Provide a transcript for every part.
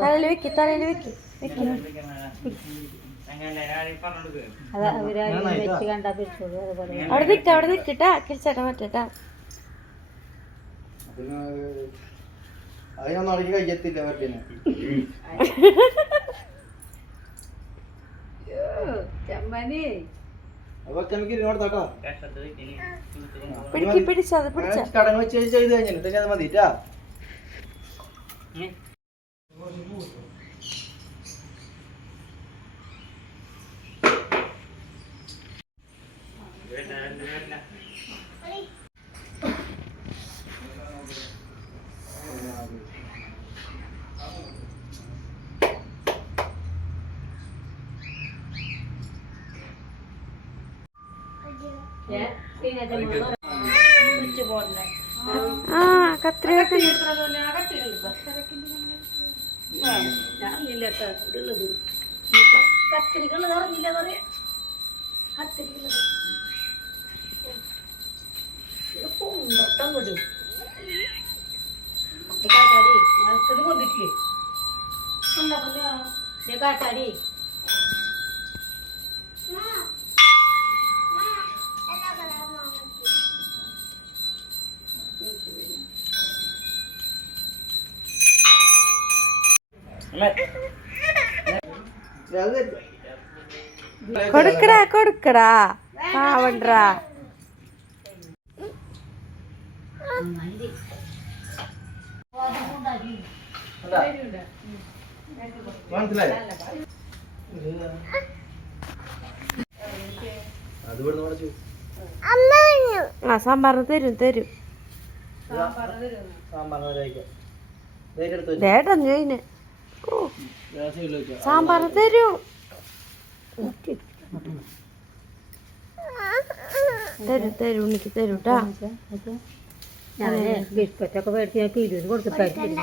തലയിൽ വെക്ക്, തലയിൽ വെക്ക്, അവിടെ നിൽക്ക, അവിടെ നിൽക്കട്ടാ കിളിച്ചേട്ടാ മറ്റേട്ടാ. അതിനൊന്നും അടക്കി കഴിയത്തില്ല പറ്റിനെ. കടം വെച്ച് ചെയ്ത് കഴിഞ്ഞിട്ട് അത് മതിട്ടാ. ആ കത്രിക കാട്ടാടി കൊടുക്കടാ കൊടുക്കടാ പാവണ്ടാ. മനസ്സിലായോ? ആ സാമ്പാറിന് തരും തരും ചേട്ടൻ ചോദിനെ. സാമ്പാറിന് തരൂ തരും തരും ഉണ്ണിക്ക് തരൂട്ടാ. ഞാൻ ബിസ്ക്കറ്റൊക്കെ മേടിച്ച് ഞാൻ പീലൂന്ന് കൊടുത്തിട്ടായിരുന്നു.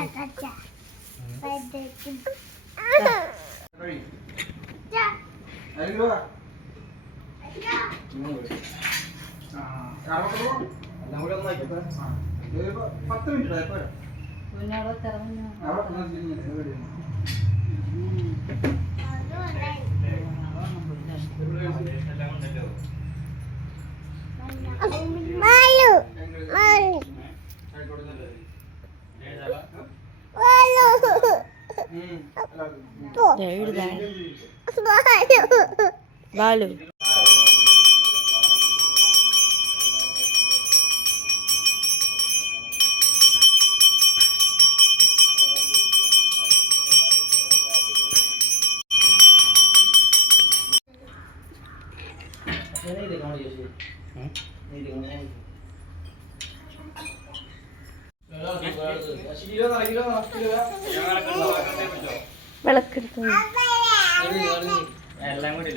ബാലു വിളക്കെടുത്തു എല്ലാം കൂടി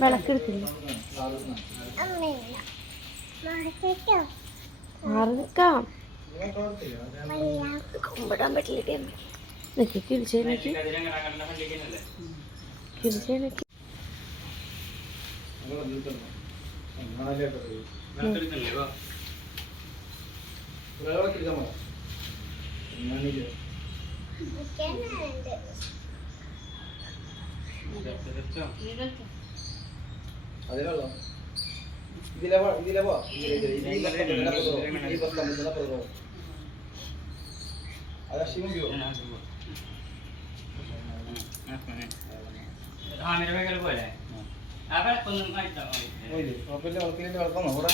വിളക്കെടുത്തില്ല മാറി നിൽക്കാം. കുമ്പിടാൻ പറ്റില്ല. നിക്ക് കിളിച്ചേനക്ക് കിളിച്ചേനക്ക് അതിനുള്ള ഇതിലെ പോലെ വളർത്താന്നോ കൂടെ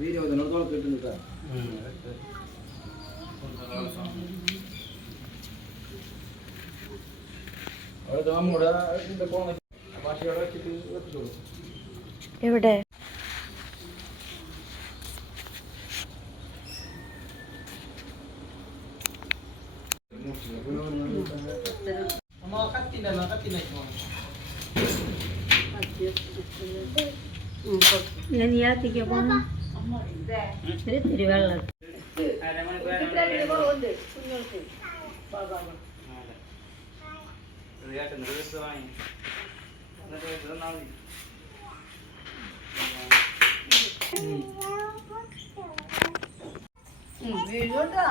ഇരുപതിനോട് തുറക്കിട്ടുണ്ട് അവിടെ നമ്മുടെ ഭാഷയോടെ വെച്ചിട്ട് എത്തിച്ചോളൂ. എവിടെ നീ ആത്തിക്ക് പോണു ഇത്തിരി വെള്ളം വീഴുകൊണ്ടാ